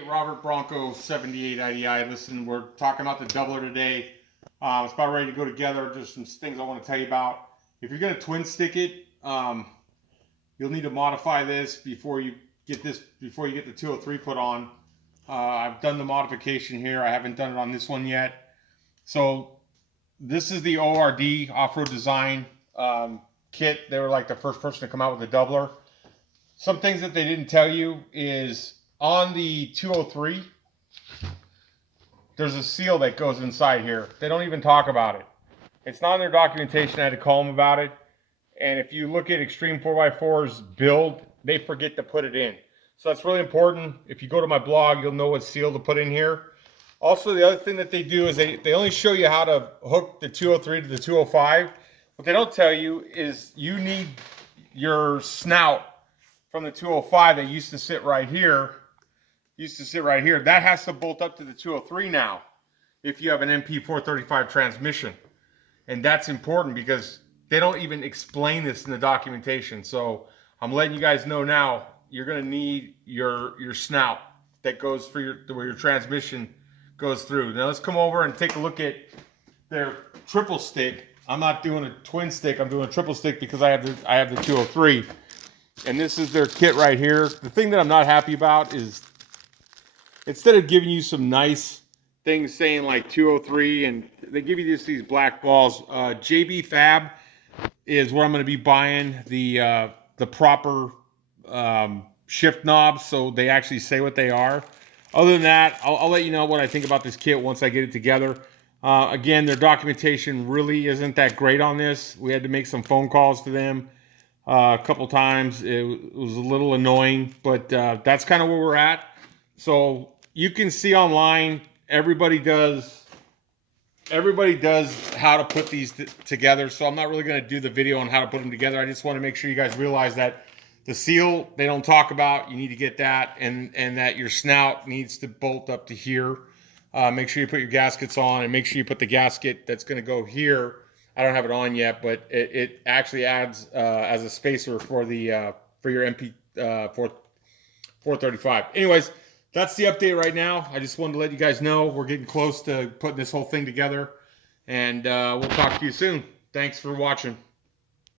Hey, Robert Bronco 78 IDI. Listen, we're talking about the doubler today. It's about ready to go together. Just some things I want to tell you about. If you're going to twin stick it, you'll need to modify this before you get the 203 put on. I've done the modification here. I haven't done it on this one yet. So this is the ORD Off-Road Design kit. They were like the first person to come out with a doubler. Some things that they didn't tell you is on the 203, there's a seal that goes inside here. They don't even talk about it. It's not in their documentation. I had to call them about it. And if you look at Extreme 4x4's build, they forget to put it in. So that's really important. If you go to my blog, you'll know what seal to put in here. Also, the other thing that they do is they only show you how to hook the 203 to the 205. What they don't tell you is you need your snout from the 205 that used to sit right here. That has to bolt up to the 203 now if you have an MP435 transmission. And that's important because they don't even explain this in the documentation. So I'm letting you guys know now, you're going to need your snout that goes for where your transmission goes through. Now let's come over and take a look at their triple stick. I'm not doing a twin stick, I'm doing a triple stick because I have the 203. And this is their kit right here. The thing that I'm not happy about is instead of giving you some nice things saying like 203, and they give you just these black balls. JB Fab is where I'm going to be buying the proper shift knobs, so they actually say what they are. Other than that, I'll let you know what I think about this kit once I get it together. Again, their documentation really isn't that great on this. We had to make some phone calls to them a couple times. It was a little annoying, but that's kind of where we're at. So you can see online, everybody does how to put these together. So I'm not really going to do the video on how to put them together. I just want to make sure you guys realize that the seal, they don't talk about. You need to get that, and that your snout needs to bolt up to here. Make sure you put your gaskets on, and make sure you put the gasket that's going to go here. I don't have it on yet, but it actually adds as a spacer for the for your MP 435. Anyways, that's the update right now. I just wanted to let you guys know we're getting close to putting this whole thing together, and we'll talk to you soon. Thanks for watching.